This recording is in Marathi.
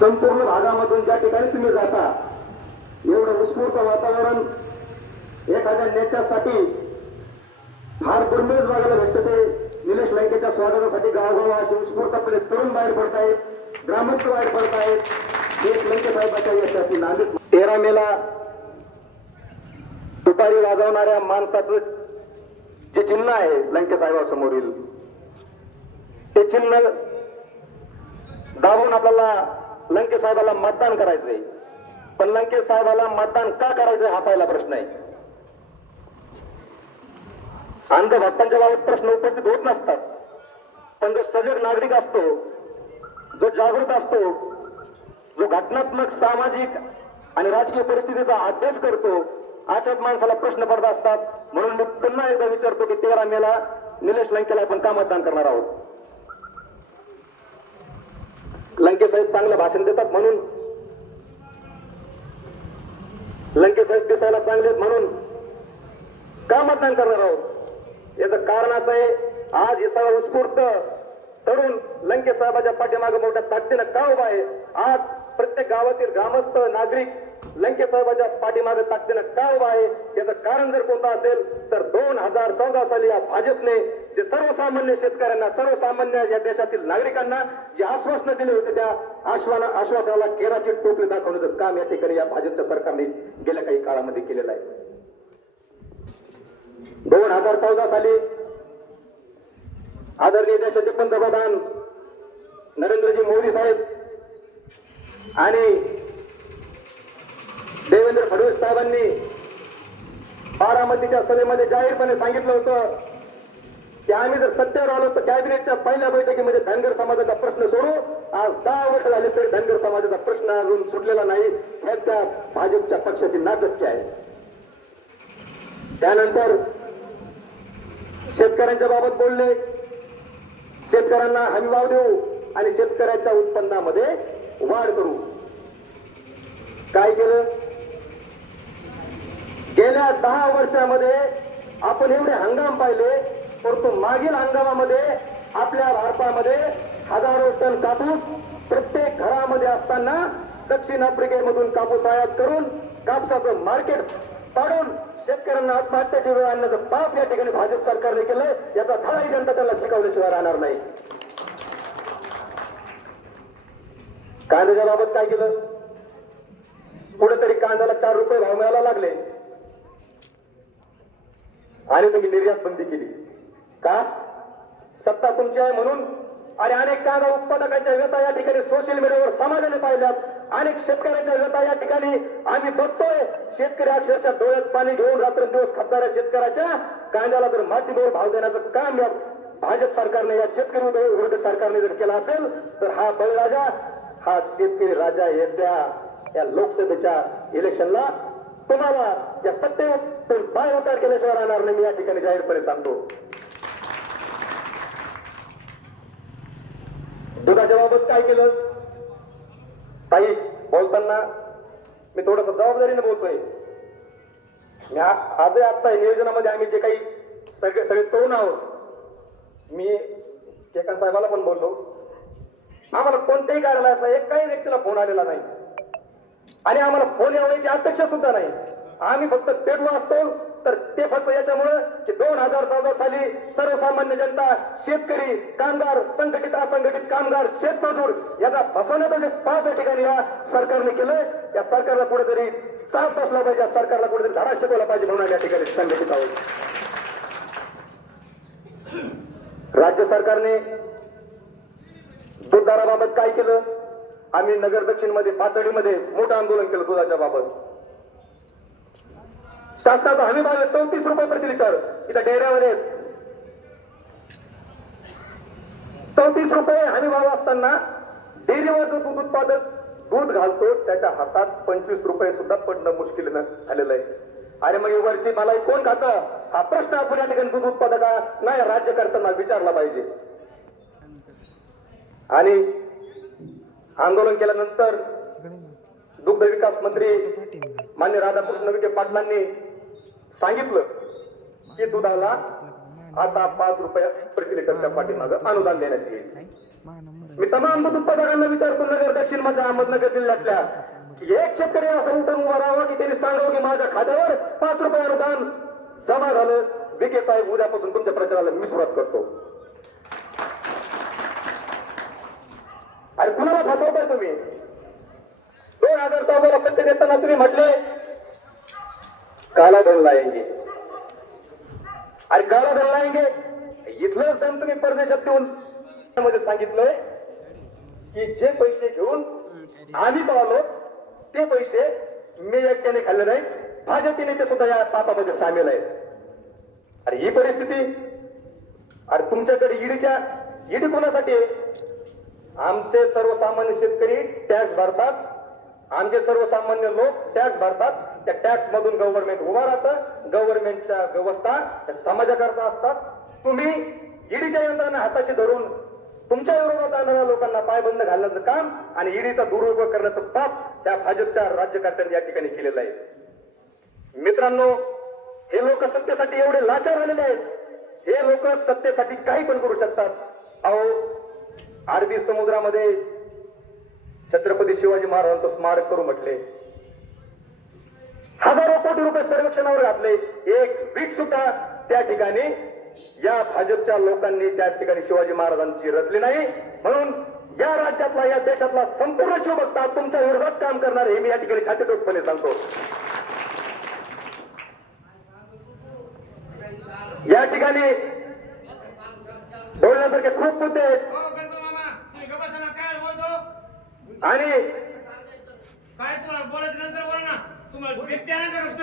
संपूर्ण भागामधून ज्या ठिकाणी तुम्ही जाता एवढं उत्स्फूर्त वातावरण एखाद्या नेत्यासाठी फार दुर्मिळ बघायला भेटतं. ते निलेश लंकेच्या स्वागतासाठी गावगावात उत्स्फूर्तपणे तरुण बाहेर पडतायत, ग्रामस्थ बाहेर पडतायत. निलेश लंके साहेबांच्या यशाची नांद 13 मेला तुतारी वाजवणाऱ्या माणसाचं जे चिन्ह आहे लंके साहेबांसमोरील ते चिन्ह दाबून आपल्याला लंके साहेबाला मतदान करायचंय. पण लंके साहेबाला मतदान का करायचंय हा पहिला प्रश्न आहे. अंधभक्तांच्या बाबत प्रश्न उपस्थित होत नसतात, पण जो सजग नागरिक असतो, जो जागृत असतो, जो घटनात्मक सामाजिक आणि राजकीय परिस्थितीचा अभ्यास करतो, अशाच माणसाला प्रश्न पडत असतात. म्हणून मी पुन्हा एकदा विचारतो की 13 मेला निलेश लंकेला आपण का मतदान करणार आहोत. लंके साहेब चांगलं भाषण देतात म्हणून, लंके साहेब दिसायला चांगले आहेत म्हणून का मतदान करणार आहोत. याचं कारण असं आहे, आज हे सगळं उत्स्फूर्त तरुण लंके साहेबांच्या पाठीमागे मोठ्या ताकदीनं का उभा आहे. आज प्रत्येक गावातील ग्रामस्थ नागरिक लंके साहेबांच्या पाठीमागे ताकदीनं का उभा आहे. याचं कारण जर कोणतं असेल तर 2014 साली या भाजपने जे सर्वसामान्य शेतकऱ्यांना, सर्वसामान्य या देशातील नागरिकांना जे आश्वासनं दिले होते त्या आश्वासनाला केराची टोपली दाखवण्याचं काम या ठिकाणी या भाजपच्या सरकारने गेल्या काही काळामध्ये केलेलं आहे. 2014 साली आदरणीय देशाचे पंतप्रधान नरेंद्रजी मोदी साहेब आणि देवेंद्र फडणवीस साहेबांनी बारामतीच्या सभेमध्ये जाहीरपणे सांगितलं होतं की आम्ही जर सत्तेवर आलो तर कॅबिनेटच्या पहिल्या बैठकीमध्ये धनगर समाजाचा प्रश्न सोडू. आज 10 वर्ष झाले तरी धनगर समाजाचा प्रश्न अजून सुटलेला नाही. हे त्या भाजपच्या पक्षाची नाचक्की आहे. त्यानंतर शेतकऱ्यांच्या बाबत बोलले, शेतकऱ्यांना हमीभाव देऊ आणि शेतकऱ्याच्या उत्पन्नामध्ये वाढ करू. काय केलं. गेल्या 10 वर्षामध्ये आपण एवढे हंगाम पाहिले, परंतु मागील हंगामामध्ये आपल्या भारतामध्ये हजारो टन कापूस प्रत्येक घरामध्ये असताना दक्षिण आफ्रिकेमधून कापूस आयात करून कापसाचं मार्केट पाडून शेतकऱ्यांना आत्महत्याची वेळ आणण्याचं पाप या ठिकाणी भाजप सरकारने केलंय. याचा धडाही जनता त्याला शिकवल्याशिवाय राहणार नाही. कांद्याच्या बाबत काय केलं. कुठेतरी कांद्याला 4 रुपये भाव मिळायला लागले आणि तुम्ही निर्यात बंदी केली. का. सत्ता तुमची आहे म्हणून. आणि अनेक कांदा उत्पादकांच्या व्यथा या ठिकाणी सोशल मीडियावर समाजाने पाहिल्यात. अनेक शेतकऱ्यांच्या व्यथा या ठिकाणी आम्ही बघतोय. शेतकरी अक्षरशः डोळ्यात पाणी घेऊन रात्रंदिवस खपणाऱ्या शेतकऱ्याच्या कांद्याला जर मातीमोल भाव देण्याचं काम या भाजप सरकारने, या शेतकरी विरोधी सरकारने जर केलं असेल तर हा बळीराजा, हा शेतकरी राजा येत्या या लोकसभेच्या इलेक्शनला तुम्हाला या सत्तेवर पाय उतार केल्याशिवाय राहणार नाही. मी या ठिकाणी जाहीरपणे सांगतो. दुधाच्या बाबत काय केलं. ताई बोलताना मी थोडस जबाबदारीने बोलतोय. मी आजही आता नियोजनामध्ये आम्ही जे काही सगळे तरुण आहोत, मी केकांत साहेबाला पण बोललो, आम्हाला कोणत्याही कार्यालयाचा एकाही व्यक्तीला फोन आलेला नाही आणि आम्हाला फोन यावयाची अपेक्षा सुद्धा नाही. आम्ही फक्त पेरलो असतो तर ते फक्त याच्यामुळे की 2014 साली सर्वसामान्य जनता, शेतकरी, कामगार, संघटित असंघटित कामगार, शेतमजूर यांना फसवण्याचं जे पाप या ठिकाणी या सरकारने केलंय, या सरकारला कुठेतरी चाप बसला पाहिजे, या सरकारला कुठेतरी धडा शिकवला पाहिजे म्हणून या ठिकाणी संघटित आहोत. राज्य सरकारने दूध दराबाबत काय केलं. आम्ही नगर दक्षिण मध्ये पातळीमध्ये मोठं आंदोलन केलं दुधाच्या बाबत. शासनाचा हमी भाव 34 रुपये प्रति लिटर. इथं डेऱ्यावर आहेत 34 रुपये हमी भाव असताना डेअरीवर जो दूध उत्पादक दूध घालतो त्याच्या हातात 25 रुपये सुद्धा पडणं मुश्किलीनं झालेलं आहे. अरे मग वरची मलाई कोण खातं. हा प्रश्न आपण या ठिकाणी दूध उत्पादका नाही राज्यकर्त्यांना विचारला पाहिजे. आणि आंदोलन केल्यानंतर दुग्ध विकास मंत्री मान्य राधाकृष्ण विखे पाटलांनी सांगितलं की दुधाला आता 5 रुपये प्रति लिटरच्या पाठीमागं अनुदान देण्यात येईल. मी तमाम दूध उत्पादकांना विचारतो नगर दक्षिण मध्ये अहमदनगर जिल्ह्यातल्या की एक शेतकरी असं उठून उभा राहावा की त्यांनी सांगावं की माझ्या खात्यावर 5 रुपये अनुदान जमा झालं. विखे साहेब उद्यापासून तुमच्या प्रचाराला मी सुरुवात करतो. अरे कुणाला फसवताय तुम्ही? 2014 सत्य देताना तुम्ही म्हटले काला धन लाएंगे. अरे काला धन लाएंगे इथलंच धन तुम्ही परदेशात देऊन मध्ये सांगितलंय की जे पैसे घेऊन आम्ही पावलो ते पैसे मी एकट्याने खाल्ले नाहीत, भाजपचे नेते सुद्धा या पापामध्ये सामील आहेत. अरे ही परिस्थिती. अरे तुमच्याकडे ईडी कोणासाठी आहे? आमचे सर्वसामान्य शेतकरी टॅक्स भरतात, आमचे सर्वसामान्य लोक टॅक्स भरतात. त्या टॅक्स मधून गव्हर्नमेंट उभा राहतं, गव्हर्नमेंटच्या व्यवस्था त्या समाजाकरता असतात. तुम्ही ईडीच्या यंत्रणा हाताशी धरून तुमच्या विरोधात जाणाऱ्या लोकांना पायबंद घालण्याचं काम आणि ईडीचा दुरुपयोग करण्याचं पाप त्या भाजपच्या राज्यकर्त्यांनी या ठिकाणी केलेलं आहे. मित्रांनो, हे लोक सत्तेसाठी एवढे लाचार झालेले आहेत. हे लोक सत्तेसाठी काही पण करू शकतात. अहो, अरबी समुद्रामध्ये छत्रपती शिवाजी महाराजांचं स्मारक करू म्हटले, हजारो कोटी रुपये सर्वेक्षणावर घातले, एक वीट सुद्धा त्या ठिकाणी या भाजपच्या लोकांनी त्या ठिकाणी शिवाजी महाराजांची रचली नाही. म्हणून या राज्यातला या देशातला संपूर्ण शिवभक्त तुमच्या विरोधात काम करणार हे मी या ठिकाणी छातीटोपपणे सांगतो. या ठिकाणी बोलण्यासारखे खूप मुद्दे आहेत आणि काय तुम्हाला बोलायचं नंतर बोला ना. तुम्हाला व्यक्ती